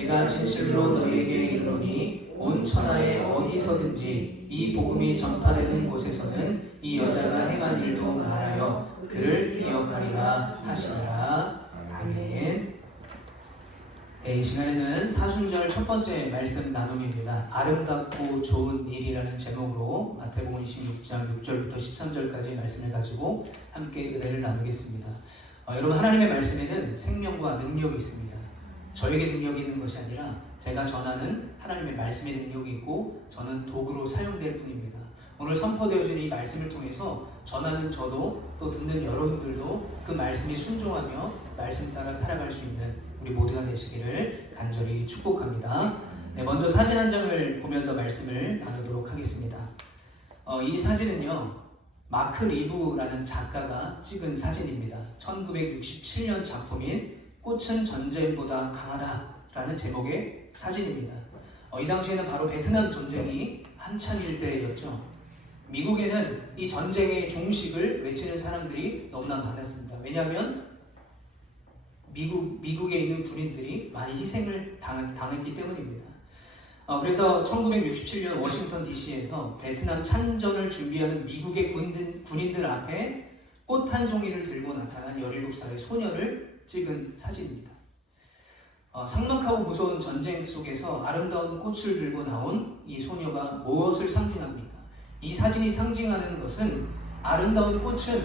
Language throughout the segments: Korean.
내가 진실로 너희에게 이르노니 온 천하에 어디서든지 이 복음이 전파되는 곳에서는 이 여자가 행한 일도 말하여 그를 기억하리라 하시니라. 아멘. 네, 이 시간에는 사순절 첫 번째 말씀 나눔입니다. 아름답고 좋은 일이라는 제목으로 마태복음 26장 6절부터 13절까지 말씀을 가지고 함께 은혜를 나누겠습니다. 여러분, 하나님의 말씀에는 생명과 능력이 있습니다. 저에게 능력이 있는 것이 아니라 제가 전하는 하나님의 말씀의 능력이 있고 저는 도구로 사용될 뿐입니다. 오늘 선포되어진 이 말씀을 통해서 전하는 저도 또 듣는 여러분들도 그 말씀에 순종하며 말씀 따라 살아갈 수 있는 우리 모두가 되시기를 간절히 축복합니다. 네, 먼저 사진 한 장을 보면서 말씀을 나누도록 하겠습니다. 이 사진은요, 마크 리브라는 작가가 찍은 사진입니다. 1967년 작품인 꽃은 전쟁보다 강하다라는 제목의 사진입니다. 이 당시에는 바로 베트남 전쟁이 한창일 때였죠. 미국에는 이 전쟁의 종식을 외치는 사람들이 너무나 많았습니다. 왜냐하면 미국에 있는 군인들이 많이 희생을 당했기 때문입니다. 그래서 1967년 워싱턴 DC에서 베트남 참전을 준비하는 미국의 군인들 앞에 꽃 한 송이를 들고 나타난 17살의 소녀를 찍은 사진입니다. 삭막하고 무서운 전쟁 속에서 아름다운 꽃을 들고 나온 이 소녀가 무엇을 상징합니까? 이 사진이 상징하는 것은 아름다운 꽃은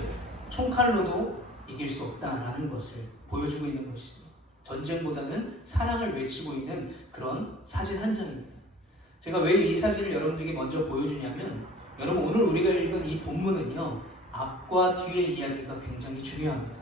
총칼로도 이길 수 없다라는 것을 보여주고 있는 것이죠. 전쟁보다는 사랑을 외치고 있는 그런 사진 한 장입니다. 제가 왜 이 사진을 여러분들에게 먼저 보여주냐면, 여러분, 오늘 우리가 읽은 이 본문은요, 앞과 뒤의 이야기가 굉장히 중요합니다.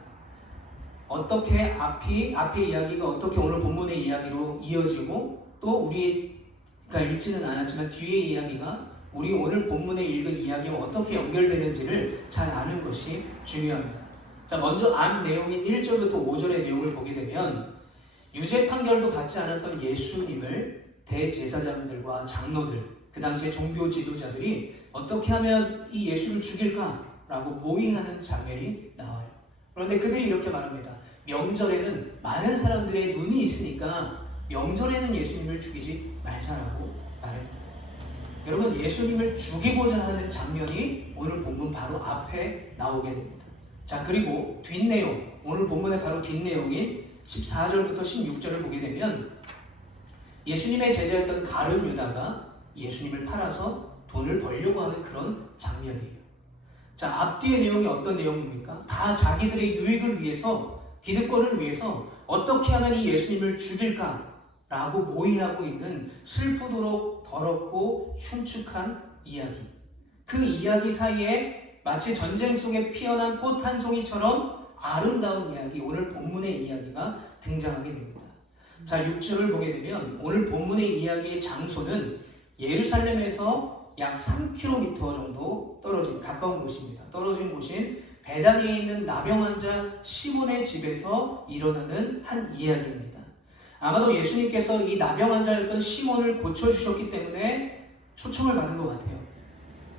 어떻게 앞의 이야기가 어떻게 오늘 본문의 이야기로 이어지고, 또 우리가 읽지는 않았지만 뒤의 이야기가 우리 오늘 본문에 읽은 이야기와 어떻게 연결되는지를 잘 아는 것이 중요합니다. 자, 먼저 앞 내용인 1절부터 5절의 내용을 보게 되면, 유죄 판결도 받지 않았던 예수님을 대제사장들과 장로들, 그 당시의 종교 지도자들이 어떻게 하면 이 예수를 죽일까라고 모의하는 장면이 나와요. 그런데 그들이 이렇게 말합니다. 명절에는 많은 사람들의 눈이 있으니까 명절에는 예수님을 죽이지 말자라고 말합니다. 여러분, 예수님을 죽이고자 하는 장면이 오늘 본문 바로 앞에 나오게 됩니다. 자, 그리고 뒷내용, 오늘 본문의 바로 뒷내용인 14절부터 16절을 보게 되면 예수님의 제자였던 가룟 유다가 예수님을 팔아서 돈을 벌려고 하는 그런 장면이에요. 자, 앞뒤의 내용이 어떤 내용입니까? 다 자기들의 유익을 위해서, 기득권을 위해서 어떻게 하면 이 예수님을 죽일까라고 모의하고 있는 슬프도록 더럽고 흉측한 이야기. 그 이야기 사이에 마치 전쟁 속에 피어난 꽃 한 송이처럼 아름다운 이야기, 오늘 본문의 이야기가 등장하게 됩니다. 자, 6절을 보게 되면 오늘 본문의 이야기의 장소는 예루살렘에서 약 3km 정도 가까운 곳입니다. 떨어진 곳인 베다니에 있는 나병 환자 시몬의 집에서 일어나는 한 이야기입니다. 아마도 예수님께서 이 나병 환자였던 시몬을 고쳐주셨기 때문에 초청을 받은 것 같아요.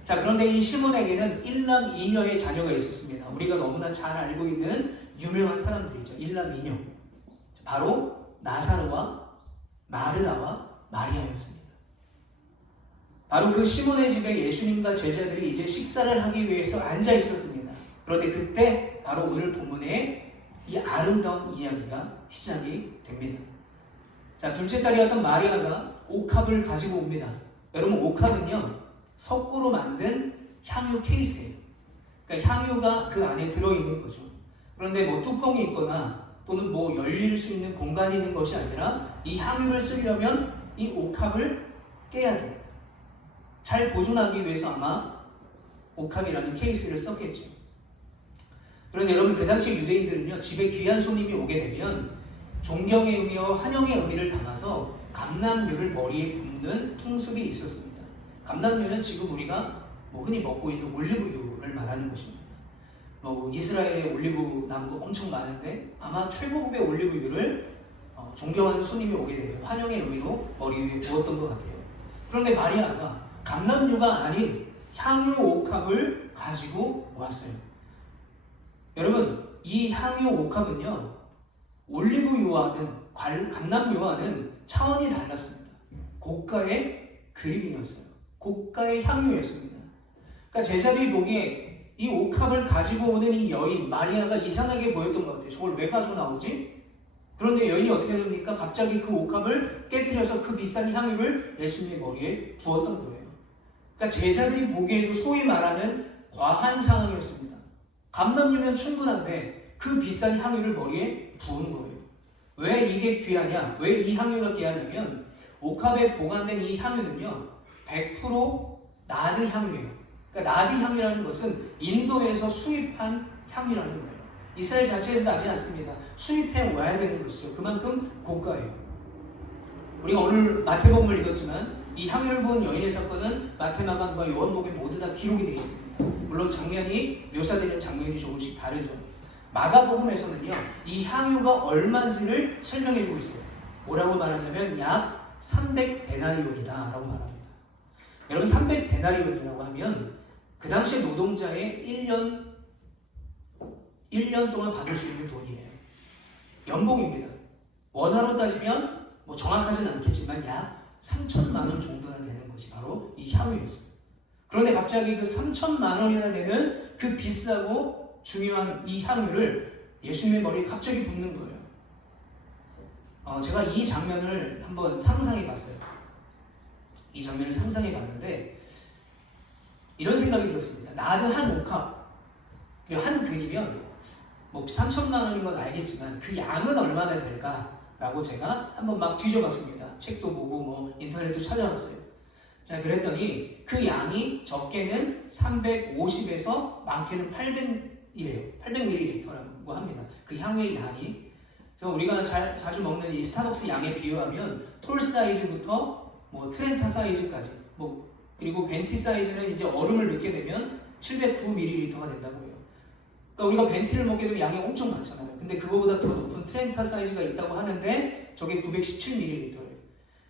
자, 그런데 이 시몬에게는 1남 2녀의 자녀가 있었습니다. 우리가 너무나 잘 알고 있는 유명한 사람들이죠. 1남 2녀. 바로 나사로와 마르다와 마리아였습니다. 바로 그 시몬의 집에 예수님과 제자들이 이제 식사를 하기 위해서 앉아 있었습니다. 그런데 그때 바로 오늘 본문에 이 아름다운 이야기가 시작이 됩니다. 자, 둘째 딸이었던 마리아가 옥합을 가지고 옵니다. 여러분, 옥합은요, 석고로 만든 향유 케이스예요. 그러니까 향유가 그 안에 들어있는 거죠. 그런데 뭐 뚜껑이 있거나 또는 뭐 열릴 수 있는 공간이 있는 것이 아니라 이 향유를 쓰려면 이 옥합을 깨야 됩니다. 잘 보존하기 위해서 아마 옥합이라는 케이스를 썼겠죠. 그런데 여러분, 그 당시 유대인들은요, 집에 귀한 손님이 오게 되면 존경의 의미와 환영의 의미를 담아서 감람유를 머리에 붓는 풍습이 있었습니다. 감람유는 지금 우리가 흔히 먹고 있는 올리브유를 말하는 것입니다. 이스라엘에 올리브 나무가 엄청 많은데 아마 최고급의 올리브유를 존경하는 손님이 오게 되면 환영의 의미로 머리 위에 부었던 것 같아요. 그런데 마리아가 감람유가 아닌 향유 옥합을 가지고 왔어요. 여러분, 이 향유 옥합은요, 올리브유와는 감람유와는 차원이 달랐습니다. 고가의 그림이었어요. 고가의 향유였습니다. 그러니까 제자들이 보기에 이 옥합을 가지고 오는 이 여인 마리아가 이상하게 보였던 것 같아요. 저걸 왜 가지고 나오지? 그런데 여인이 어떻게 됩니까? 갑자기 그 옥합을 깨뜨려서 그 비싼 향유를 예수님의 머리에 부었던 거예요. 그러니까 제자들이 보기에도 소위 말하는 과한 상황이었습니다. 감남유면 충분한데 그 비싼 향유를 머리에 부은 거예요. 왜 이게 귀하냐? 왜 이 향유가 귀하냐면 옥합에 보관된 이 향유는요 100% 나드 향유예요. 그러니까 나드 향유라는 것은 인도에서 수입한 향유라는 거예요. 이스라엘 자체에서 나지 않습니다. 수입해 와야 되는 것이죠. 그만큼 고가예요. 우리가 오늘 마태복음을 읽었지만 이 향유를 부은 여인의 사건은 마태, 마가복음과 요한복음에 모두 다 기록이 되어 있습니다. 물론 장면이 묘사되는 장면이 조금씩 다르죠. 마가복음에서는요 이 향유가 얼마인지를 설명해주고 있어요. 뭐라고 말하냐면 약 300데나리온이다 라고 말합니다. 여러분 300데나리온이라고 하면 그 당시에 노동자의 1년 동안 받을 수 있는 돈이에요. 연봉입니다. 원화로 따지면 뭐 정확하진 않겠지만 약 3천만 원 정도나 되는 것이 바로 이 향유였어요. 그런데 갑자기 그 3천만 원이나 되는 그 비싸고 중요한 이 향유를 예수님의 머리에 갑자기 붓는 거예요. 제가 이 장면을 한번 상상해 봤어요. 이 장면을 상상해 봤는데 이런 생각이 들었습니다. 나드 한 옥합, 한 근이면 뭐 3천만 원인 건 알겠지만 그 양은 얼마나 될까라고 제가 한번 막 뒤져봤습니다. 책도 보고 뭐 인터넷도 찾아봤어요. 자, 그랬더니 그 양이 적게는 350에서 많게는 800이래요. 800ml라고 합니다. 그 향유의 양이. 그래서 우리가 자주 먹는 이 스타벅스 양에 비유하면 톨 사이즈부터 뭐 트렌타 사이즈까지 그리고 벤티 사이즈는 이제 얼음을 넣게 되면 709ml가 된다고 해요. 그러니까 우리가 벤티를 먹게 되면 양이 엄청 많잖아요. 근데 그거보다 더 높은 트렌타 사이즈가 있다고 하는데 저게 917ml예요.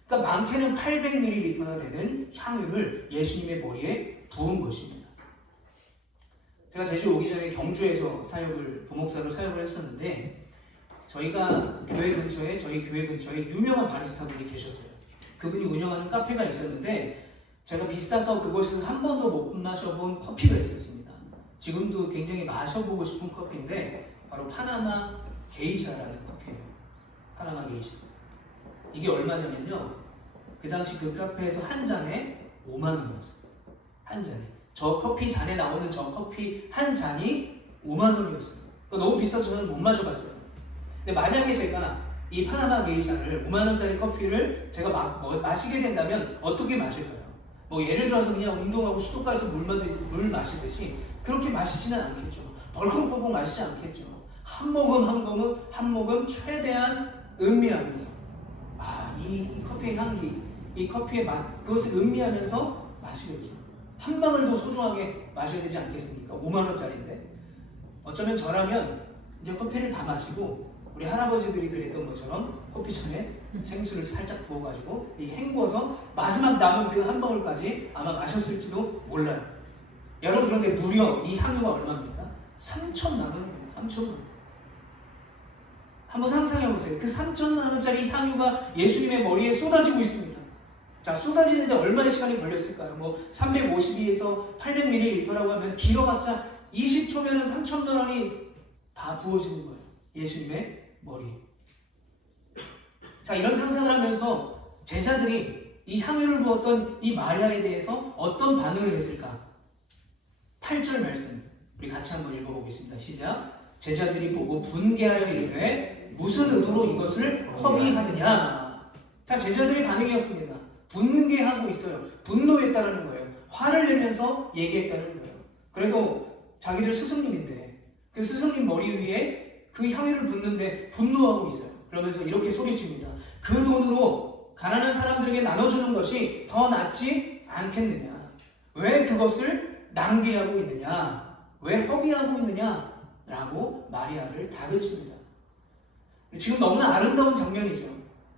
그러니까 많게는 800ml나 되는 향유를 예수님의 머리에 부은 것입니다. 제가 제주 오기 전에 경주에서 부목사로 사역을 했었는데 저희 교회 근처에 유명한 바리스타분이 계셨어요. 그분이 운영하는 카페가 있었는데 제가 비싸서 그곳에서 한 번도 못 마셔본 커피가 있었습니다. 지금도 굉장히 마셔보고 싶은 커피인데 바로 파나마 게이샤라는 커피예요. 파나마 게이샤. 이게 얼마냐면요. 그 당시 그 카페에서 한 잔에 5만 원이었어요. 한 잔에. 저 커피 잔에 나오는 저 커피 한 잔이 5만 원이었어요. 그러니까 너무 비싸서 저는 못 마셔봤어요. 근데 만약에 제가 이 파나마 게이샤를 5만 원짜리 커피를 제가 마시게 된다면 어떻게 마실까요? 뭐 예를 들어서 그냥 운동하고 수도가에서 물 마시듯이 그렇게 마시지는 않겠죠. 벌컥벌컥 마시지 않겠죠. 한 모금 최대한 음미하면서 이 커피의 향기, 이 커피의 맛, 그것을 음미하면서 마시겠죠. 한 방울 더 소중하게 마셔야 되지 않겠습니까? 5만 원짜리인데. 어쩌면 저라면 이제 커피를 다 마시고 우리 할아버지들이 그랬던 것처럼 커피 전에 생수를 살짝 부어가지고 헹궈서 마지막 남은 그 한 방울까지 아마 마셨을지도 몰라요. 여러분, 그런데 무려 이 향유가 얼마입니까? 3천만 원이에요. 3천만 원. 한번 상상해보세요. 그 3천만 원짜리 향유가 예수님의 머리에 쏟아지고 있습니다. 자, 쏟아지는데 얼마의 시간이 걸렸을까요? 뭐 352에서 800ml라고 하면 길어봤자 20초면은 3천만 원이 다 부어지는 거예요. 예수님의 머리에. 자, 이런 상상을 하면서 제자들이 이 향유를 부었던 이 마리아에 대해서 어떤 반응을 했을까? 8절 말씀 우리 같이 한번 읽어보겠습니다. 시작. 제자들이 보고 분개하여 이르되 무슨 의도로 이것을 허비하느냐. 자, 제자들의 반응이었습니다. 분개하고 있어요. 분노했다는 거예요. 화를 내면서 얘기했다는 거예요. 그래도 자기들 스승님인데 그 스승님 머리 위에 그 향유를 붓는데 분노하고 있어요. 그러면서 이렇게 소리칩니다. 그 돈으로 가난한 사람들에게 나눠주는 것이 더 낫지 않겠느냐. 왜 그것을 낭비하고 있느냐. 왜 허비하고 있느냐. 라고 마리아를 다그칩니다. 지금 너무나 아름다운 장면이죠.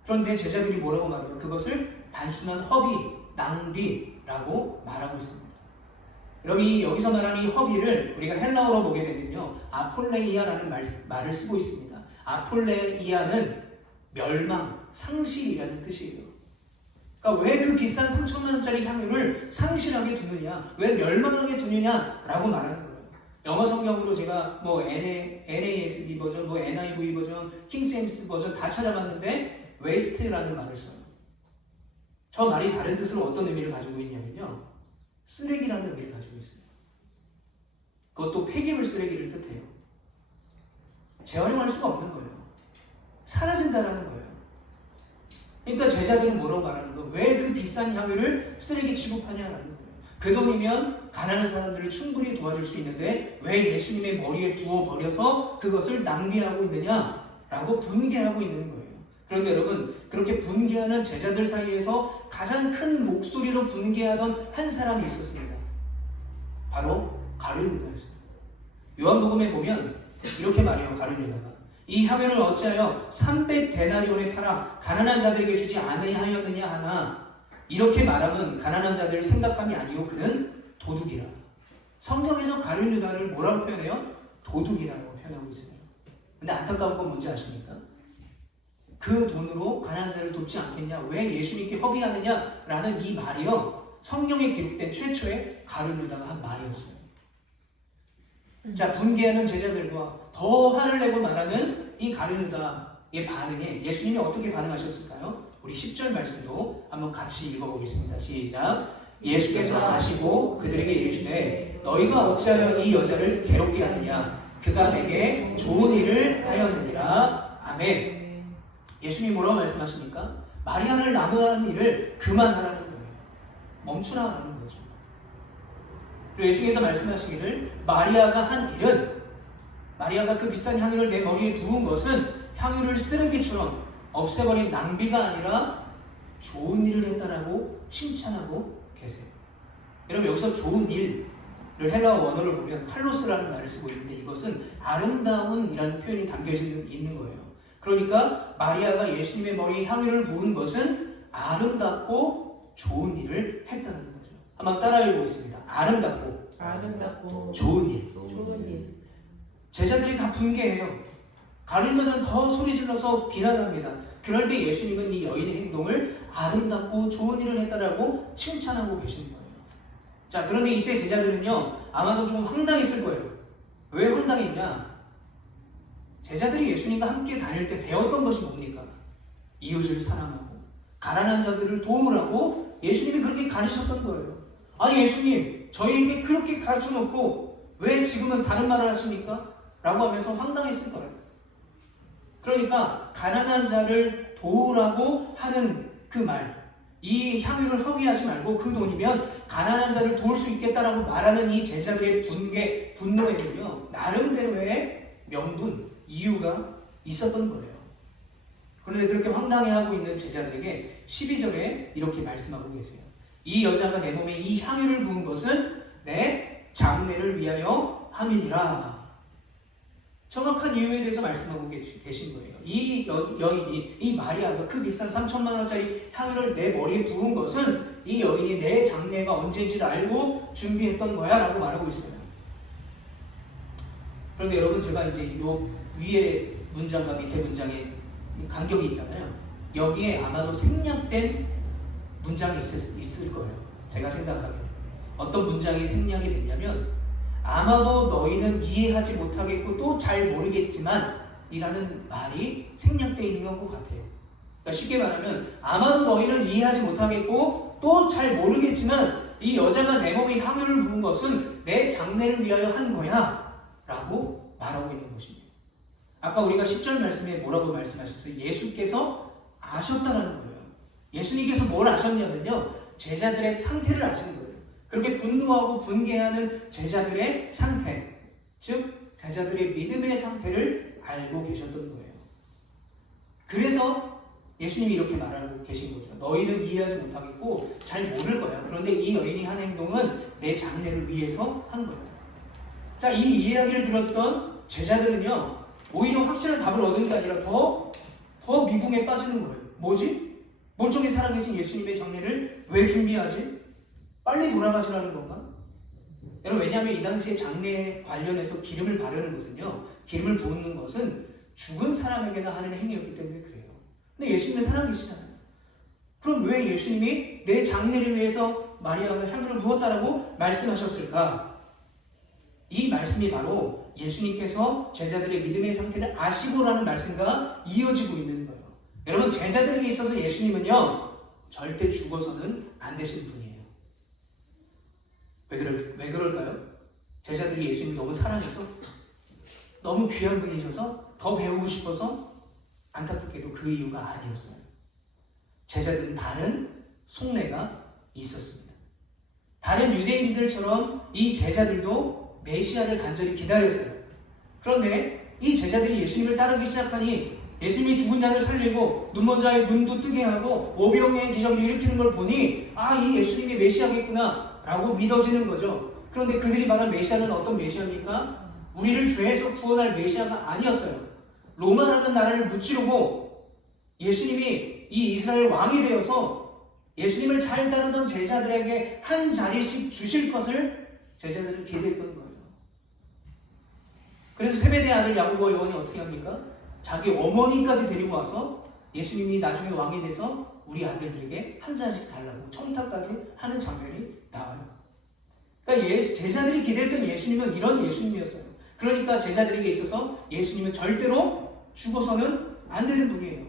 그런데 제자들이 뭐라고 말해요? 그것을 단순한 허비, 낭비라고 말하고 있습니다. 여러분, 여기서 말하는 이 허비를 우리가 헬라어로 보게 되면요, 아폴레이아라는 말을 쓰고 있습니다. 아폴레이아는 멸망, 상실이라는 뜻이에요. 그러니까 왜 그 비싼 3천만 원짜리 향유를 상실하게 두느냐, 왜 멸망하게 두느냐라고 말하는 거예요. 영어 성경으로 제가 뭐 NASB 버전, 뭐 NIV 버전, 킹스제임스 버전 다 찾아봤는데 waste라는 말을 써요. 저 말이 다른 뜻으로 어떤 의미를 가지고 있냐면요, 쓰레기라는 의미를 가지고 있어요. 그것도 폐기물 쓰레기를 뜻해요. 재활용할 수가 없는 거예요. 사라진다라는 거예요. 그러니까 제자들은 뭐라고 말하는 거예요? 왜 그 비싼 향유를 쓰레기 취급하냐라는 거예요. 그 돈이면 가난한 사람들을 충분히 도와줄 수 있는데 왜 예수님의 머리에 부어버려서 그것을 낭비하고 있느냐라고 분개하고 있는 거예요. 그런데 여러분, 그렇게 분개하는 제자들 사이에서 가장 큰 목소리로 분개하던 한 사람이 있었습니다. 바로 가룟 유다였어요. 요한복음에 보면 이렇게 말해요. 가룟 유다가 이 향유를 어찌하여 300데나리온에 팔아 가난한 자들에게 주지 아니하였느냐 하나, 이렇게 말하면 가난한 자들을 생각함이 아니요 그는 도둑이라. 성경에서 가룟 유다를 뭐라고 표현해요? 도둑이라고 표현하고 있어요. 근데 안타까운 건 뭔지 아십니까? 그 돈으로 가난한 자를 돕지 않겠냐, 왜 예수님께 허비하느냐라는 이 말이요, 성경에 기록된 최초의 가룟 유다가 한 말이었어요. 자, 분개하는 제자들과 더 화를 내고 말하는 이 가룟 유다의 반응에 예수님이 어떻게 반응하셨을까요? 우리 10절 말씀도 한번 같이 읽어보겠습니다. 시작. 예수께서 아시고 그들에게 이르시되 너희가 어찌하여 이 여자를 괴롭게 하느냐, 그가 내게 좋은 일을 하였느니라. 아멘. 예수님이 뭐라고 말씀하십니까? 마리아를 나무라는 일을 그만하라는 거예요. 멈추라는 거죠. 그리고 예수께서 말씀하시기를 마리아가 한 일은, 마리아가 그 비싼 향유를 내 머리에 부은 것은 향유를 쓰레기처럼 없애버린 낭비가 아니라 좋은 일을 했다라고 칭찬하고 계세요. 여러분, 여기서 좋은 일을 헬라어 원어를 보면 칼로스라는 말을 쓰고 있는데 이것은 아름다운 이라는 표현이 담겨져 있는 거예요. 그러니까 마리아가 예수님의 머리에 향유를 부은 것은 아름답고 좋은 일을 했다는 거죠. 한번 따라 읽어보겠습니다. 아름답고 좋은 일. 제자들이 다 분개해요. 가룟 유다는 더 소리질러서 비난합니다. 그럴 때 예수님은 이 여인의 행동을 아름답고 좋은 일을 했다라고 칭찬하고 계시는 거예요. 자, 그런데 이때 제자들은요, 아마도 좀 황당했을 거예요. 왜 황당했냐? 제자들이 예수님과 함께 다닐 때 배웠던 것이 뭡니까? 이웃을 사랑하고 가난한 자들을 도우라고 예수님이 그렇게 가르치셨던 거예요. 아니, 예수님, 저희에게 그렇게 가르쳐 놓고 왜 지금은 다른 말을 하십니까? 라고 하면서 황당했을 거예요. 그러니까 가난한 자를 도우라고 하는 그 말, 이 향유를 허비하지 말고 그 돈이면 가난한 자를 도울 수 있겠다라고 말하는 이 제자들의 분개, 분노에는요, 나름대로의 명분, 이유가 있었던 거예요. 그런데 그렇게 황당해하고 있는 제자들에게 12절에 이렇게 말씀하고 계세요. 이 여자가 내 몸에 이 향유를 부은 것은 내 장례를 위하여 함이니라. 정확한 이유에 대해서 말씀하고 계신 거예요. 이 여인이, 이 마리아가 그 비싼 3천만 원짜리 향유를 내 머리에 부은 것은 이 여인이 내 장례가 언제인지를 알고 준비했던 거야 라고 말하고 있어요. 그런데 여러분, 제가 이제 요 위에 문장과 밑에 문장에 간격이 있잖아요. 여기에 아마도 생략된 문장이 있을 거예요. 제가 생각하면 어떤 문장이 생략이 됐냐면, 아마도 너희는 이해하지 못하겠고 또 잘 모르겠지만 이라는 말이 생략되어 있는 것 같아요. 그러니까 쉽게 말하면, 아마도 너희는 이해하지 못하겠고 또 잘 모르겠지만 이 여자가 내 몸에 향유를 부은 것은 내 장례를 위하여 한 거야 라고 말하고 있는 것입니다. 아까 우리가 10절 말씀에 뭐라고 말씀하셨어요? 예수께서 아셨다라는 거예요. 예수님께서 뭘 아셨냐면요, 제자들의 상태를 아신 거예요. 그렇게 분노하고 분개하는 제자들의 상태, 즉 제자들의 믿음의 상태를 알고 계셨던 거예요. 그래서 예수님이 이렇게 말하고 계신 거죠. 너희는 이해하지 못하겠고 잘 모를 거야. 그런데 이 여인이 한 행동은 내 장례를 위해서 한 거야. 자, 이 이야기를 들었던 제자들은요, 오히려 확실한 답을 얻은 게 아니라 더 미궁에 빠지는 거예요. 뭐지? 멀쩡히 살아계신 예수님의 장례를 왜 준비하지? 빨리 돌아가시라는 건가? 여러분, 왜냐하면 이 당시에 장례에 관련해서 기름을 바르는 것은요, 기름을 부는 것은 죽은 사람에게나 하는 행위였기 때문에 그래요. 근데 예수님은 살아계시잖아요. 그럼 왜 예수님이 내 장례를 위해서 마리아가 향유를 부었다라고 말씀하셨을까? 이 말씀이 바로 예수님께서 제자들의 믿음의 상태를 아시고라는 말씀과 이어지고 있는 거예요. 여러분, 제자들에게 있어서 예수님은요, 절대 죽어서는 안 되신 분이에요. 왜 그럴까요? 제자들이 예수님을 너무 사랑해서, 너무 귀한 분이셔서, 더 배우고 싶어서, 안타깝게도 그 이유가 아니었어요. 제자들은 다른 속내가 있었습니다. 다른 유대인들처럼 이 제자들도 메시아를 간절히 기다렸어요. 그런데 이 제자들이 예수님을 따르기 시작하니 예수님이 죽은 자를 살리고 눈먼 자의 눈도 뜨게 하고 오병이의 기적을 일으키는 걸 보니 이 예수님이 메시아겠구나 라고 믿어지는 거죠. 그런데 그들이 말한 메시아는 어떤 메시아입니까? 우리를 죄에서 구원할 메시아가 아니었어요. 로마라는 나라를 무찌르고 예수님이 이 이스라엘 왕이 되어서 예수님을 잘 따르던 제자들에게 한 자리씩 주실 것을 제자들은 기대했던 거예요. 그래서 세베대의 아들 야고보와 요한이 어떻게 합니까? 자기 어머니까지 데리고 와서 예수님이 나중에 왕이 돼서 우리 아들들에게 한 자리씩 달라고 청탁까지 하는 장면이 나와요. 그러니까 제자들이 기대했던 예수님은 이런 예수님이었어요. 그러니까 제자들에게 있어서 예수님은 절대로 죽어서는 안 되는 분이에요.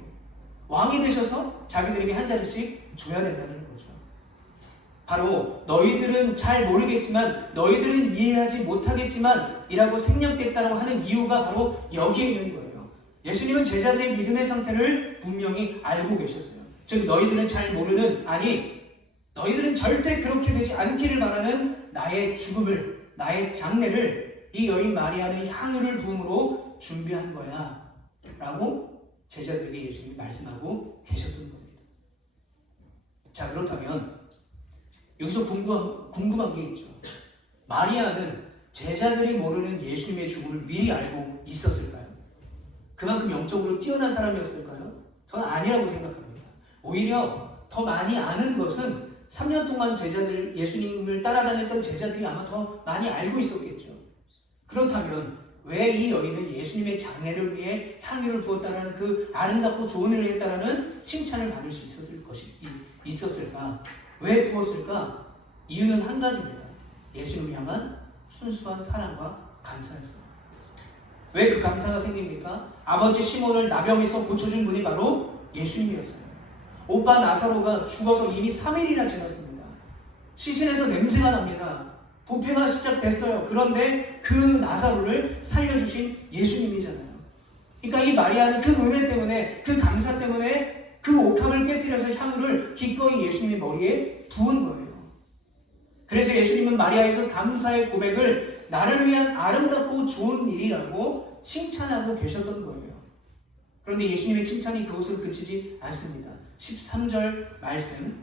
왕이 되셔서 자기들에게 한 자리씩 줘야 된다는 거죠. 바로 너희들은 잘 모르겠지만, 너희들은 이해하지 못하겠지만 이라고 생략됐다고 하는 이유가 바로 여기에 있는 거예요. 예수님은 제자들의 믿음의 상태를 분명히 알고 계셨어요. 즉 너희들은 잘 모르는, 아니 너희들은 절대 그렇게 되지 않기를 바라는 나의 죽음을, 나의 장례를 이 여인 마리아는 향유를 부음으로 준비한 거야 라고 제자들에게 예수님이 말씀하고 계셨던 겁니다. 자, 그렇다면 여기서 궁금한 게 있죠. 마리아는 제자들이 모르는 예수님의 죽음을 미리 알고 있었을까요? 그만큼 영적으로 뛰어난 사람이었을까요? 저는 아니라고 생각합니다. 오히려 더 많이 아는 것은 3년 동안 예수님을 따라다녔던 제자들이 아마 더 많이 알고 있었겠죠. 그렇다면 왜 이 여인은 예수님의 장례를 위해 향유를 부었다라는 그 아름답고 좋은 일을 했다라는 칭찬을 받을 수 있었을까? 왜 부었을까? 이유는 한 가지입니다. 예수님을 향한 순수한 사랑과 감사였어요. 왜 그 감사가 생깁니까? 아버지 시몬을 나병에서 고쳐준 분이 바로 예수님이었어요. 오빠 나사로가 죽어서 이미 3일이나 지났습니다. 시신에서 냄새가 납니다. 부패가 시작됐어요. 그런데 그 나사로를 살려주신 예수님이잖아요. 그러니까 이 마리아는 그 은혜 때문에, 그 감사 때문에 그 옥합을 깨뜨려서 향유를 기꺼이 예수님의 머리에 부은 거예요. 그래서 예수님은 마리아의 그 감사의 고백을 나를 위한 아름답고 좋은 일이라고 칭찬하고 계셨던 거예요. 그런데 예수님의 칭찬이 그것으로 그치지 않습니다. 13절 말씀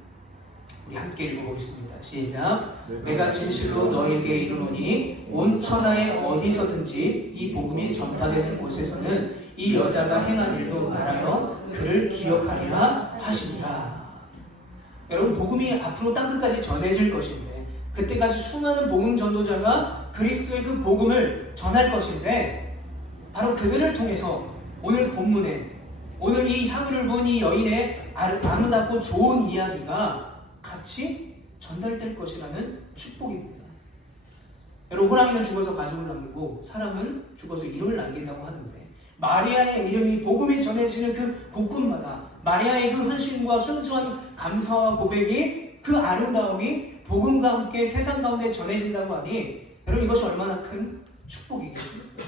우리 함께 읽어보겠습니다. 시작. 내가 진실로 너에게 이르노니 온 천하에 어디서든지 이 복음이 전파되는 곳에서는 이 여자가 행한 일도 말하여 그를 기억하리라 하시니라. 여러분, 복음이 앞으로 땅끝까지 전해질 것인데, 그때까지 수많은 복음 전도자가 그리스도의 그 복음을 전할 것인데, 바로 그들을 통해서 오늘 본문에, 오늘 이 향유를 부은 이 여인의 아름답고 좋은 이야기가 같이 전달될 것이라는 축복입니다. 여러분, 호랑이는 죽어서 가족을 남기고 사람은 죽어서 이름을 남긴다고 하는데, 마리아의 이름이 복음이 전해지는 그 곳곳마다 마리아의 그 헌신과 순수한 감사와 고백이, 그 아름다움이 복음과 함께 세상 가운데 전해진다고 하니, 여러분, 이것이 얼마나 큰 축복이겠습니까?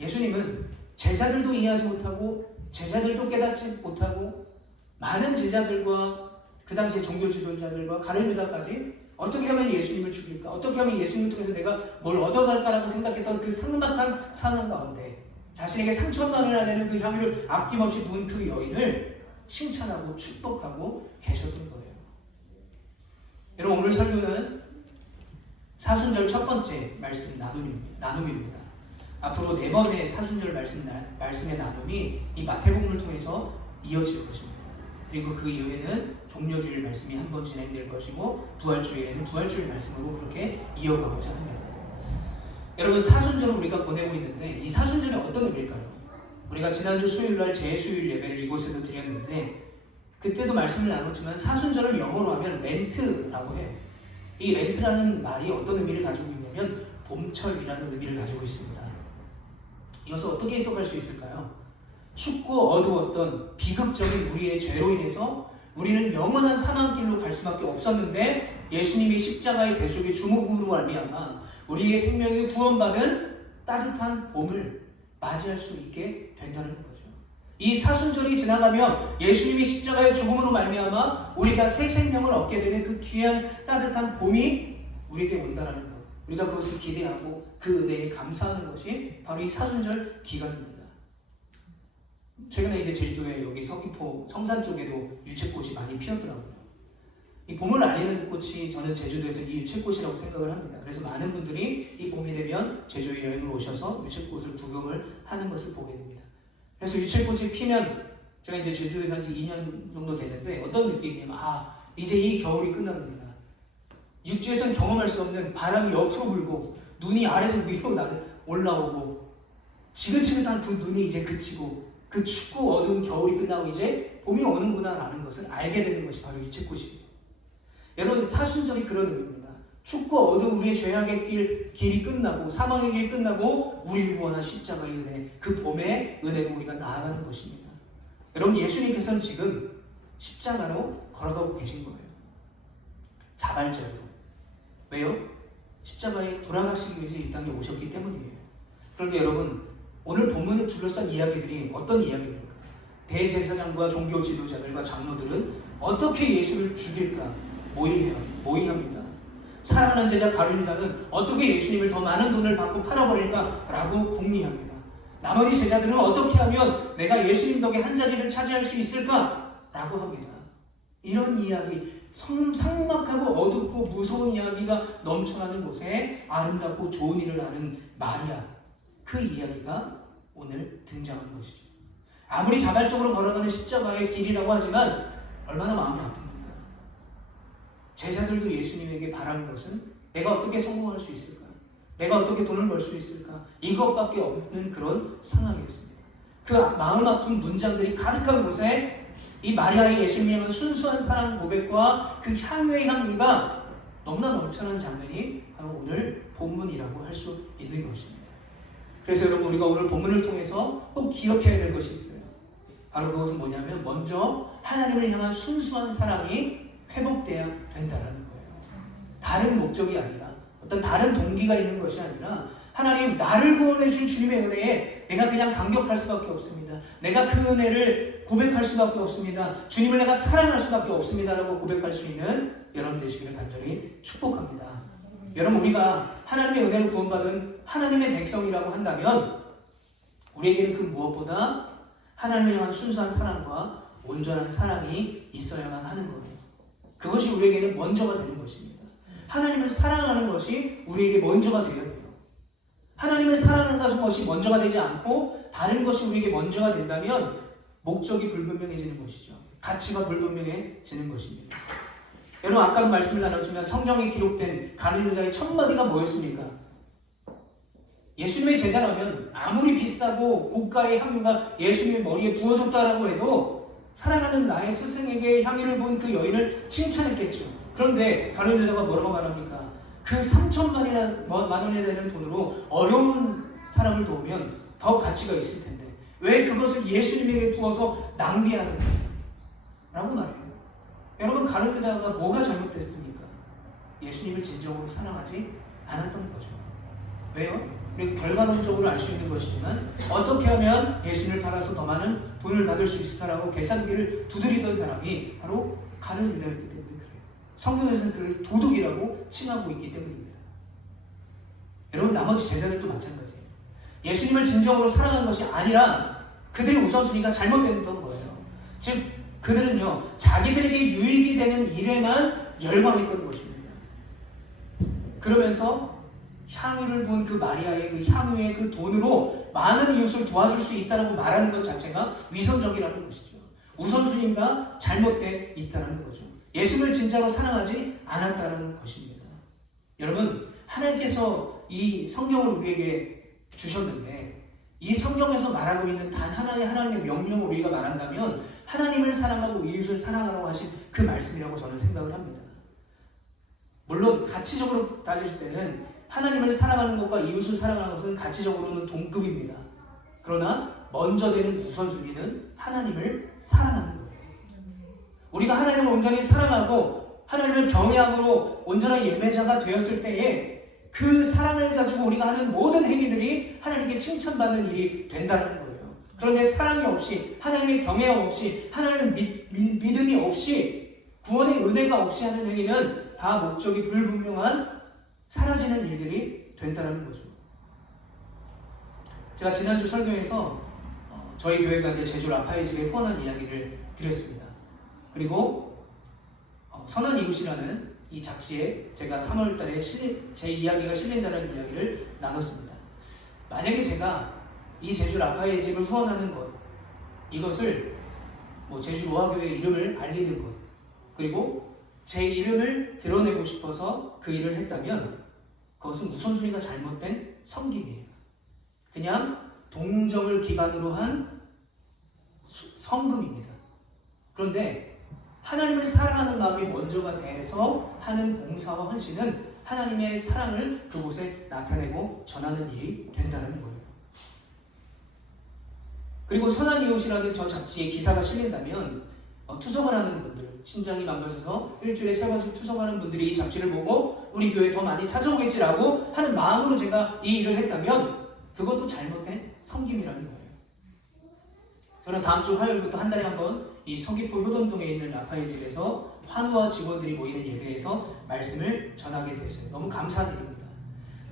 예수님은 제자들도 이해하지 못하고 제자들도 깨닫지 못하고 많은 제자들과 그 당시의 종교 지도자들과 가룟 유다까지 어떻게 하면 예수님을 죽일까? 어떻게 하면 예수님을 통해서 내가 뭘 얻어갈까라고 생각했던 그 삭막한 상황 가운데 자신에게 3,000만 원이나 되는 그 향유를 아낌없이 부은 그 여인을 칭찬하고 축복하고 계셨던 거예요. 여러분, 오늘 설교는 사순절 첫 번째 말씀 나눔입니다. 앞으로 4번의 사순절 말씀의 나눔이 이 마태복음을 통해서 이어질 것입니다. 그리고 그 이후에는 종려주일 말씀이 한 번 진행될 것이고, 부활주일에는 부활주일 말씀으로 그렇게 이어가고자 합니다. 여러분, 사순절을 우리가 보내고 있는데 이 사순절이 어떤 의미일까요? 우리가 지난주 수요일날 제수요일 예배를 이곳에서 드렸는데 그때도 말씀을 나눴지만 사순절을 영어로 하면 렌트라고 해요. 이 렌트라는 말이 어떤 의미를 가지고 있냐면 봄철이라는 의미를 가지고 있습니다. 이것을 어떻게 해석할 수 있을까요? 춥고 어두웠던 비극적인 우리의 죄로 인해서 우리는 영원한 사망길로 갈 수밖에 없었는데 예수님이 십자가의 대속의 주목으로 말미암아 우리의 생명이 구원받은 따뜻한 봄을 맞이할 수 있게 된다는 거죠. 이 사순절이 지나가면 예수님이 십자가의 죽음으로 말미암아 우리가 새 생명을 얻게 되는 그 귀한 따뜻한 봄이 우리에게 온다는 것, 우리가 그것을 기대하고 그 은혜에 감사하는 것이 바로 이 사순절 기간입니다. 최근에 이제 제주도에 여기 서귀포 성산 쪽에도 유채꽃이 많이 피었더라고요. 이 봄을 알리는 꽃이 저는 제주도에서 이 유채꽃이라고 생각을 합니다. 그래서 많은 분들이 이 봄이 되면 제주에 여행을 오셔서 유채꽃을 구경을 하는 것을 보게 됩니다. 그래서 유채꽃이 피면 제가 이제 제주도에 산 지 2년 정도 되는데 어떤 느낌이냐면 이제 이 겨울이 끝나는구나. 육지에서는 경험할 수 없는 바람이 옆으로 불고 눈이 아래서 위로 올라오고 지긋지긋한 그 눈이 이제 그치고 그 춥고 어두운 겨울이 끝나고 이제 봄이 오는구나라는 것을 알게 되는 것이 바로 유채꽃입니다. 여러분 사순절이 그런 의미입니다. 춥고 어두운 우리의 죄악의 길이 끝나고 사망의 길이 끝나고 우리를 구원한 십자가의 은혜, 그 봄의 은혜로 우리가 나아가는 것입니다. 여러분 예수님께서는 지금 십자가로 걸어가고 계신 거예요. 자발적으로. 왜요? 십자가에 돌아가시기 위해서 이 땅에 오셨기 때문이에요. 그런데 여러분 오늘 본문을 둘러싼 이야기들이 어떤 이야기입니까? 대제사장과 종교 지도자들과 장로들은 어떻게 예수를 죽일까 모의합니다. 사랑하는 제자 가룟유다는 어떻게 예수님을 더 많은 돈을 받고 팔아버릴까 라고 궁리합니다. 나머지 제자들은 어떻게 하면 내가 예수님 덕에 한 자리를 차지할 수 있을까 라고 합니다. 이런 이야기, 삭막하고 어둡고 무서운 이야기가 넘쳐나는 곳에 아름답고 좋은 일을 하는 마리아, 그 이야기가 오늘 등장한 것이죠. 아무리 자발적으로 걸어가는 십자가의 길이라고 하지만 얼마나 마음이 아픕니까? 제자들도 예수님에게 바라는 것은 내가 어떻게 성공할 수 있을까? 내가 어떻게 돈을 벌 수 있을까? 이것밖에 없는 그런 상황이었습니다. 그 마음 아픈 문장들이 가득한 곳에 이 마리아의 예수님에 대한 순수한 사랑 고백과 그 향유의 향기가 너무나 넘쳐나는 장면이 바로 오늘 본문이라고 할 수 있는 것입니다. 그래서 여러분 우리가 오늘 본문을 통해서 꼭 기억해야 될 것이 있어요. 바로 그것은 뭐냐면 먼저 하나님을 향한 순수한 사랑이 회복돼야 된다는 거예요. 다른 목적이 아니라 어떤 다른 동기가 있는 것이 아니라 하나님 나를 구원해 주신 주님의 은혜에 내가 그냥 감격할 수밖에 없습니다. 내가 그 은혜를 고백할 수밖에 없습니다. 주님을 내가 사랑할 수밖에 없습니다라고 고백할 수 있는 여러분 되시기를 간절히 축복합니다. 여러분 우리가 하나님의 은혜로 구원받은 하나님의 백성이라고 한다면 우리에게는 그 무엇보다 하나님을 향한 순수한 사랑과 온전한 사랑이 있어야만 하는 거예요. 그것이 우리에게는 먼저가 되는 것입니다. 하나님을 사랑하는 것이 우리에게 먼저가 되어야 돼요. 하나님을 사랑하는 것이 먼저가 되지 않고 다른 것이 우리에게 먼저가 된다면 목적이 불분명해지는 것이죠. 가치가 불분명해지는 것입니다. 여러분 아까도 말씀을 나눴지만 성경에 기록된 가룟유다의 첫 마디가 뭐였습니까? 예수님의 제자라면 아무리 비싸고 고가의 향유가 예수님의 머리에 부어졌다라고 해도 사랑하는 나의 스승에게 향유를 부은 그 여인을 칭찬했겠죠. 그런데 가룟유다가 뭐라고 말합니까? 그 3천만 원이나 되는 돈으로 어려운 사람을 도우면 더 가치가 있을 텐데 왜 그것을 예수님에게 부어서 낭비하는가? 라고 말해요. 여러분 가룟유다가 뭐가 잘못됐습니까? 예수님을 진정으로 사랑하지 않았던 거죠. 왜요? 우리가 결과론적으로 알 수 있는 것이지만 어떻게 하면 예수님을 팔아서 더 많은 돈을 받을 수 있을까라고 계산기를 두드리던 사람이 바로 가룟유다였기 때문에 그래요. 성경에서는 그를 도둑이라고 칭하고 있기 때문입니다. 여러분 나머지 제자들도 마찬가지예요. 예수님을 진정으로 사랑한 것이 아니라 그들의 우선순위가 잘못됐던 거예요. 즉 그들은요 자기들에게 유익이 되는 일에만 열광했던 것입니다. 그러면서 향유를 부은 그 마리아의 그 향유의 그 돈으로 많은 이웃을 도와줄 수 있다고 말하는 것 자체가 위선적이라는 것이죠. 우선순위가 잘못되어 있다는 거죠. 예수님을 진짜로 사랑하지 않았다는 것입니다. 여러분 하나님께서 이 성경을 우리에게 주셨는데 이 성경에서 말하고 있는 단 하나의 하나님의 명령을 우리가 말한다면 하나님을 사랑하고 이웃을 사랑하라고 하신 그 말씀이라고 저는 생각을 합니다. 물론 가치적으로 따질 때는 하나님을 사랑하는 것과 이웃을 사랑하는 것은 가치적으로는 동급입니다. 그러나 먼저 되는 우선순위는 하나님을 사랑하는 거예요. 우리가 하나님을 온전히 사랑하고 하나님을 경외함으로 온전한 예배자가 되었을 때에 그 사랑을 가지고 우리가 하는 모든 행위들이 하나님께 칭찬받는 일이 된다는 거예요. 그런데 사랑이 없이, 하나님의 경외함 없이, 하나님의 믿음이 없이, 구원의 은혜가 없이 하는 행위는 다 목적이 불분명한 사라지는 일들이 된다는 거죠. 제가 지난주 설교에서 저희 교회가 이제 제주 라파의 집에 후원한 이야기를 드렸습니다. 그리고 선한 이웃이라는 이 잡지에 제가 3월달에 제 이야기가 실린다는 이야기를 나눴습니다. 만약에 제가 이 제주 라파의 집을 후원하는 것, 이것을 제주 로아교회 이름을 알리는 것, 그리고 제 이름을 드러내고 싶어서 그 일을 했다면 그것은 우선순위가 잘못된 섬김이에요. 그냥 동정을 기반으로 한 성금입니다. 그런데 하나님을 사랑하는 마음이 먼저가 돼서 하는 봉사와 헌신은 하나님의 사랑을 그곳에 나타내고 전하는 일이 된다는 거예요. 그리고 선한 이웃이라는 저 잡지에 기사가 실린다면 투성을 하는 분들, 신장이 망가져서 일주일에 3번씩 투성하는 분들이 이 잡지를 보고 우리 교회에 더 많이 찾아오겠지라고 하는 마음으로 제가 이 일을 했다면 그것도 잘못된 섬김이라는 거예요. 저는 다음 주 화요일부터 한 달에 한 번 이 서귀포 효돈동에 있는 라파의 집에서 환우와 직원들이 모이는 예배에서 말씀을 전하게 됐어요. 너무 감사한 일입니다.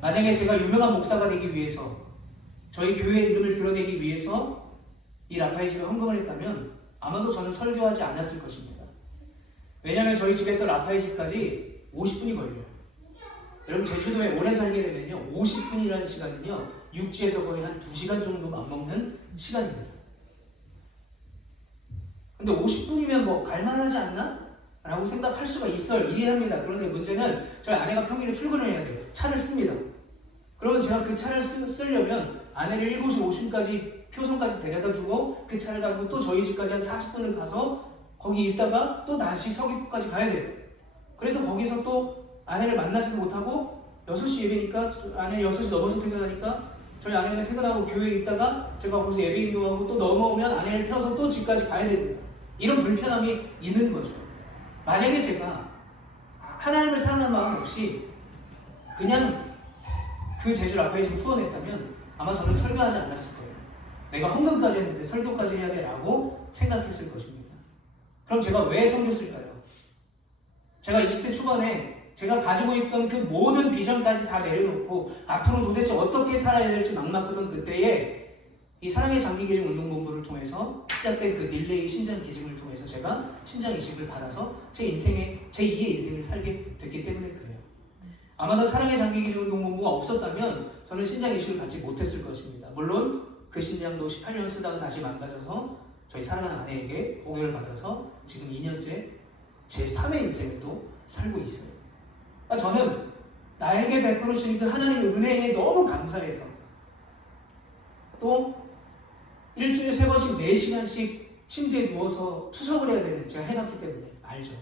만약에 제가 유명한 목사가 되기 위해서, 저희 교회의 이름을 드러내기 위해서 이 라파의 집에 헌금을 했다면 아마도 저는 설교하지 않았을 것입니다. 왜냐하면 저희 집에서 라파의 집까지 50분이 걸려요. 여러분 제주도에 오래 살게 되면요, 50분이라는 시간은요, 육지에서 거의 한 2시간 정도 맞먹는 시간입니다. 근데 50분이면 갈만하지 않나? 라고 생각할 수가 있어요. 이해합니다. 그런데 문제는 저희 아내가 평일에 출근을 해야 돼요. 차를 씁니다. 그러면 제가 그 차를 쓰려면 아내를 7시 50분까지 표선까지 데려다 주고 그 차를 가지고 또 저희 집까지 한 40분을 가서 거기 있다가 또 다시 서귀포까지 가야 돼요. 그래서 거기서 또 아내를 만나지도 못하고 6시 예배니까 아내 6시 넘어서 퇴근하니까 저희 아내는 퇴근하고 교회에 있다가 제가 거기서 예배 인도하고 또 넘어오면 아내를 태워서 또 집까지 가야 됩니다. 이런 불편함이 있는 거죠. 만약에 제가 하나님을 사랑하는 마음 없이 그냥 그 제주 라파의 집을 후원했다면 아마 저는 설교하지 않았을 거예요. 내가 헌금까지 했는데 설교까지 해야 돼 라고 생각했을 것입니다. 그럼 제가 왜 섬겼을까요? 제가 20대 초반에 제가 가지고 있던 그 모든 비전까지 다 내려놓고 앞으로 도대체 어떻게 살아야 될지 막막하던 그때에 이 사랑의 장기기증 운동본부를 통해서 시작된 그 릴레이 신장 기증을 통해서 제가 신장 이식을 받아서 제 인생의 제2의 인생을 살게 됐기 때문에 그래요. 아마도 사랑의 장기기증 운동본부가 없었다면 저는 신장 이식을 받지 못했을 것입니다. 물론 그 신장도 18년 쓰다가 다시 망가져서 저희 사랑하는 아내에게 공여를 받아서 지금 2년째 제 3의 인생을 또 살고 있어요. 저는 나에게 베풀어 주신 그 하나님의 은혜에 너무 감사해서 또 일주일에 3번씩 4시간씩 침대에 누워서 투석을 해야 되는 제가 해봤기 때문에 알죠.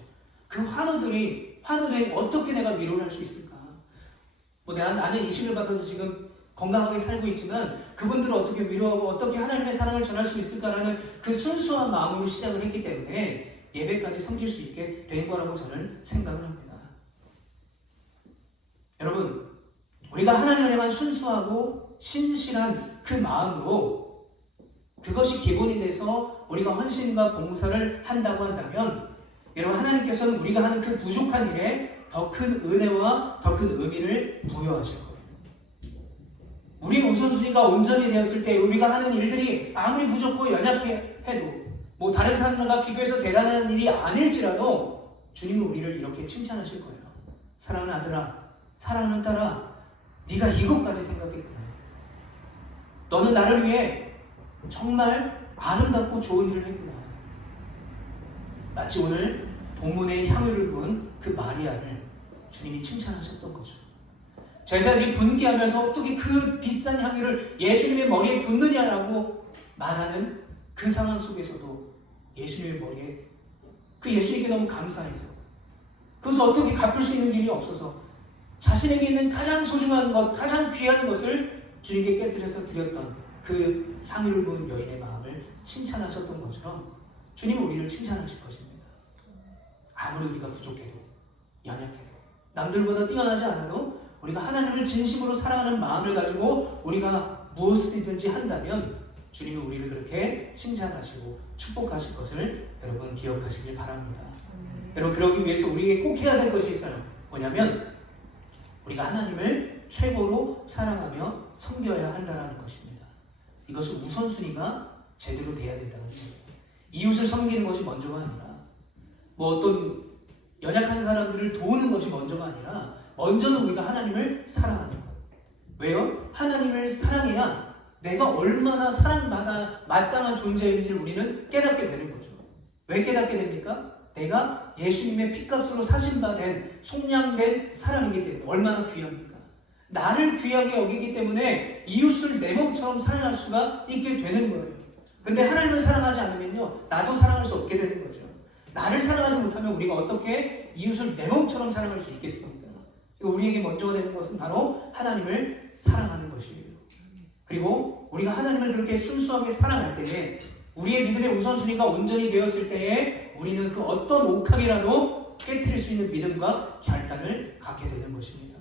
그 환우들이 어떻게 내가 위로를 할 수 있을까? 나는 이식을 받아서 지금 건강하게 살고 있지만 그분들을 어떻게 위로하고 어떻게 하나님의 사랑을 전할 수 있을까라는 그 순수한 마음으로 시작을 했기 때문에 예배까지 섬길 수 있게 된 거라고 저는 생각을 합니다. 여러분, 우리가 하나님에만 순수하고 신실한 그 마음으로 그것이 기본이 돼서 우리가 헌신과 봉사를 한다고 한다면 여러분, 하나님께서는 우리가 하는 그 부족한 일에 더 큰 은혜와 더 큰 의미를 부여하실 거예요. 우리의 우선순위가 온전히 되었을 때 우리가 하는 일들이 아무리 부족하고 연약해 해도 다른 사람들과 비교해서 대단한 일이 아닐지라도 주님이 우리를 이렇게 칭찬하실 거예요. 사랑하는 아들아, 사랑하는 딸아, 네가 이것까지 생각했구나. 너는 나를 위해 정말 아름답고 좋은 일을 했구나. 마치 오늘 본문의 향유를 부은 그 마리아를 주님이 칭찬하셨던 거죠. 제자들이 분개하면서 어떻게 그 비싼 향유를 예수님의 머리에 붓느냐라고 말하는 그 상황 속에서도 예수님의 머리에 그 예수님께 너무 감사해서 그것을 어떻게 갚을 수 있는 길이 없어서 자신에게 있는 가장 소중한 것, 가장 귀한 것을 주님께 깨뜨려서 드렸던 그 향유를 부은 여인의 마음을 칭찬하셨던 것처럼 주님은 우리를 칭찬하실 것입니다. 아무리 우리가 부족해도 연약해도 남들보다 뛰어나지 않아도 우리가 하나님을 진심으로 사랑하는 마음을 가지고 우리가 무엇이든지 한다면 주님은 우리를 그렇게 칭찬하시고 축복하실 것을 여러분 기억하시길 바랍니다. 여러분 그러기 위해서 우리에게 꼭 해야 될 것이 있어요. 뭐냐면 우리가 하나님을 최고로 사랑하며 섬겨야 한다는 것입니다. 이것은 우선순위가 제대로 돼야 된다는 거예요. 이웃을 섬기는 것이 먼저가 아니라 뭐 어떤 연약한 사람들을 도우는 것이 먼저가 아니라 먼저는 우리가 하나님을 사랑하는 것. 왜요? 하나님을 사랑해야 내가 얼마나 사랑받아 마땅한 존재인지를 우리는 깨닫게 되는 거죠. 왜 깨닫게 됩니까? 내가 예수님의 피값으로 사신바된 속량된 사람이기 때문에. 얼마나 귀합니까? 나를 귀하게 여기기 때문에 이웃을 내 몸처럼 사랑할 수가 있게 되는 거예요. 근데 하나님을 사랑하지 않으면요 나도 사랑할 수 없게 되는 거죠. 나를 사랑하지 못하면 우리가 어떻게 이웃을 내 몸처럼 사랑할 수 있겠습니까? 우리에게 먼저가 되는 것은 바로 하나님을 사랑하는 것이에요. 그리고 우리가 하나님을 그렇게 순수하게 사랑할 때에 우리의 믿음의 우선순위가 온전히 되었을 때에 우리는 그 어떤 옥합이라도 깨트릴 수 있는 믿음과 결단을 갖게 되는 것입니다.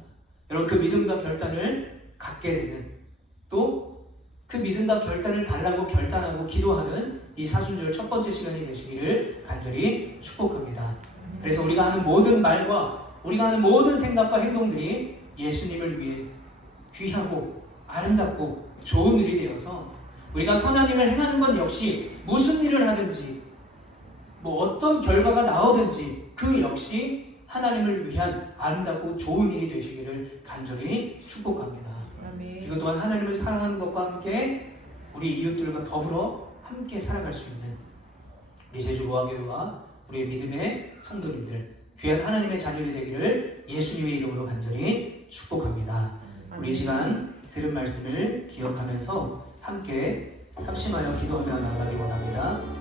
여러분 그 믿음과 결단을 갖게 되는 또 그 믿음과 결단을 달라고 결단하고 기도하는 이 사순절 첫 번째 시간이 되시기를 간절히 축복합니다. 그래서 우리가 하는 모든 말과 우리가 하는 모든 생각과 행동들이 예수님을 위해 귀하고 아름답고 좋은 일이 되어서 우리가 선한 일을 행하는 건 역시 무슨 일을 하든지 뭐 어떤 결과가 나오든지 그 역시 하나님을 위한 아름답고 좋은 일이 되시기를 간절히 축복합니다. 이것 또한 하나님을 사랑하는 것과 함께 우리 이웃들과 더불어 함께 살아갈 수 있는 우리 제주 모아교회와 우리의 믿음의 성도님들 귀한 하나님의 자녀이 되기를 예수님의 이름으로 간절히 축복합니다. 우리 이 시간 들은 말씀을 기억하면서 함께 합심하여 기도하며 나가기 원합니다.